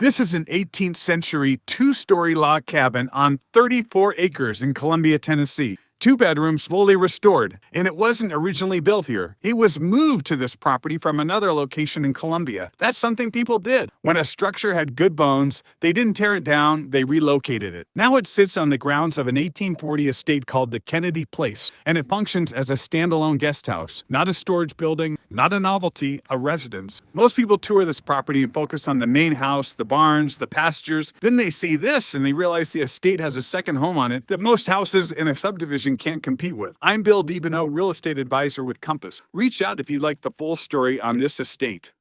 This is an 18th century two-story log cabin on 34 acres in Columbia, Tennessee. Two bedrooms fully restored, and it wasn't originally built here. It was moved to this property from another location in Columbia. That's something people did. When a structure had good bones, they didn't tear it down, they relocated it. Now it sits on the grounds of an 1840 estate called the Kennedy Place, and it functions as a standalone guest house. Not a storage building, not a novelty, a residence. Most people tour this property and focus on the main house, the barns, the pastures. Then they see this and they realize the estate has a second home on it that most houses in a subdivision can't compete with. I'm Bill DiBenot, real estate advisor with Compass. Reach out if you'd like the full story on this estate.